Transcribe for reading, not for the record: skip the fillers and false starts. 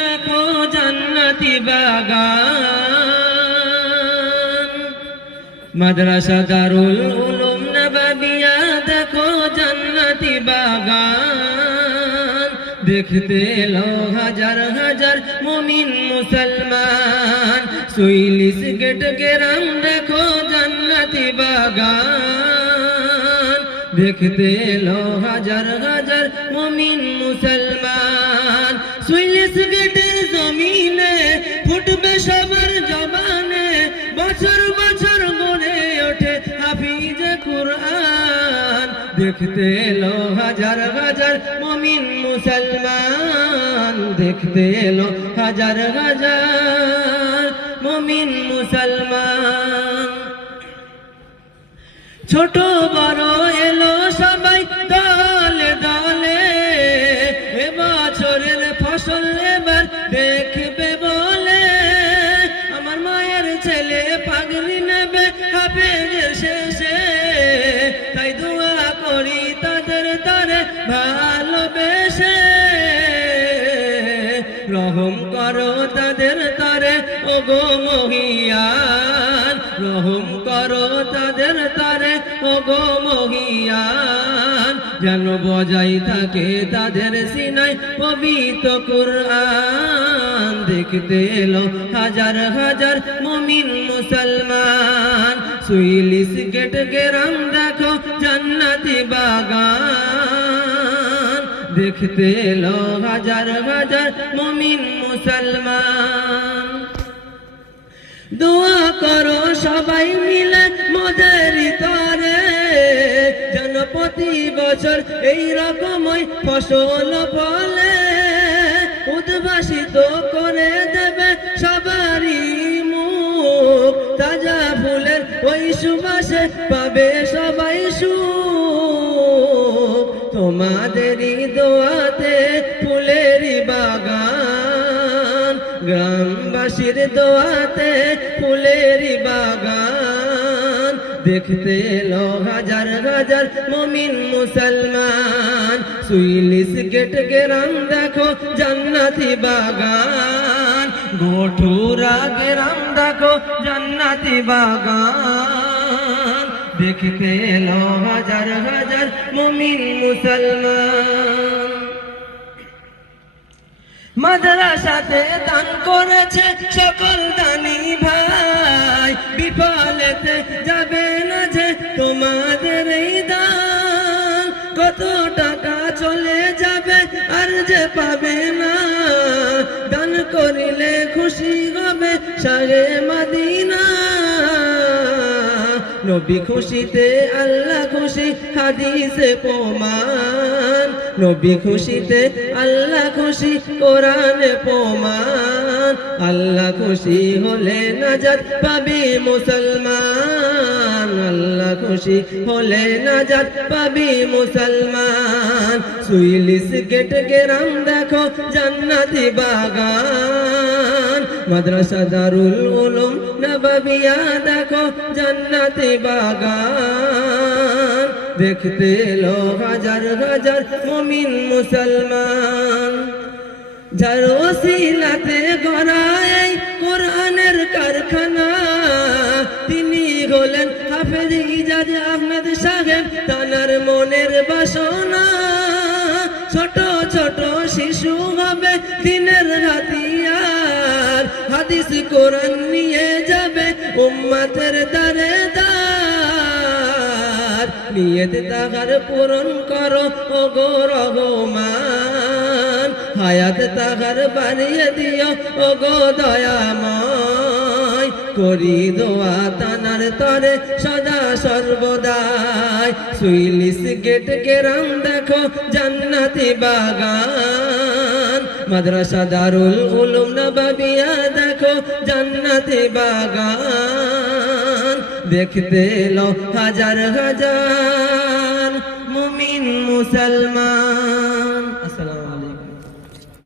দেখো জান্নাতি বাগান, মাদ্রাসা দারুল উলুম নববিয়া দেখো জান্নাতি বাগান। দেখতে এলো হাজার হাজার মুমিন মুসলমান, সুইলিস গেট গ্রাম দেখো জান্নাতি বাগান। দেখতে এলো হাজার হাজার মুমিন মুসলমান, সুইলিস গেটের জমিনে ফুটবে সবার জবানে, বছর বছর গড়ে ওঠে হাফিজে কুরআন। দেখতে এলো হাজার হাজার মুমিন মুসলমান, দেখতে এলো হাজার হাজার মুমিন মুসলমান। ছোট বড় এলো সবাই দলে দলে, এবছরের ফসল এবার দেখবে বলে। আমার মায়ের ছেলে পাগড়ি নেবে হাফেজের শেষে, তাই দোয়া করি তাদের তরে ভালোবেসে। রহম করো তাদের তরে ওগো মহিয়ান, রহম করো তাদের তরে ওগো মহিয়ান। যেন বজাই থাকে তাদের সিনায় পবিত্র কুরআন। দেখতে এলো হাজার হাজার মুমিন মুসলমান, সুইলিস গেট গ্রাম দেখো জান্নাতি বাগান। দেখতে এলো হাজার হাজার মুমিন মুসলমান। দোয়া করো সবাই মিলে মোদের তরে, যেন প্রতি বছর এই রকমই ফসল ফলে। উদ্ভাসিত করে দেবে সবারই মুখ, তাজা ফুলের ওই সুবাসে পাবে সবাই সুখ। তোমাদেরই দোয়াতে ফুলেরই বাগান, গ্রামবাসীর দোয়াতে ফুলেরই বাগান। দেখতে এলো হাজার হাজার মুমিন মুসলমান, সুইলিস গেট গ্রাম দেখো জান্নাতি বাগান। গোঠুরা গ্রাম দেখো জান্নাতি বাগান। দেখতে এলো হাজার হাজার মুমিন মুসলমান। মাদ্রাসাতে দান করেছে সকল দানি ভাই, বিফলেতে যাবে না যে তোমাদের এই দান। কত টাকা চলে যাবে আর যে পাবে না, দান করিলে খুশি হবে শাহে মদিনা। নবী খুশিতে আল্লাহ খুশি হাদিসে প্রমাণ, নবী খুশিতে আল্লাহ খুশি কোরআনে প্রমাণ। আল্লাহ খুশি হলে নাজাত পাবি মুসলমান, আল্লাহ খুশি হলে নাজাত পাবি মুসলমান। সুইলিস গেট গ্রাম দেখো জান্নাতি বাগান, মাদ্রাসা দারুল উলুম নববিয়া দেখো জান্নাতি বাগান। দেখতে এলো হাজার হাজার মুমিন মুসলমান, যার ওসিলাতে গড়া এই কোরআনের কারখানা। তিনি হলেন হাফেজ ইজাজ আহমেদ সাহেব, তানার মনের বাসনা। ছোট ছোট শিশু হবে দিনের হাতিয়ার, হাদিস কোরআন নিয়ে যাবে উম্মতের দারে দার। নিয়ত তাহার পূরণ করো ওগো রহমান, হায়াত তাহার বাড়িয়ে দিও ওগো দয়াময়। করি দোয়া তানার তরে সদা সর্বদাই, সুইলিস গেট গ্রাম দেখো জান্নাতি বাগান। মাদ্রাসা দারুল উলুম নববিয়া দেখো জান্নাতি বাগান। দেখতে এলো হাজার হাজার মুমিন মুসলমান।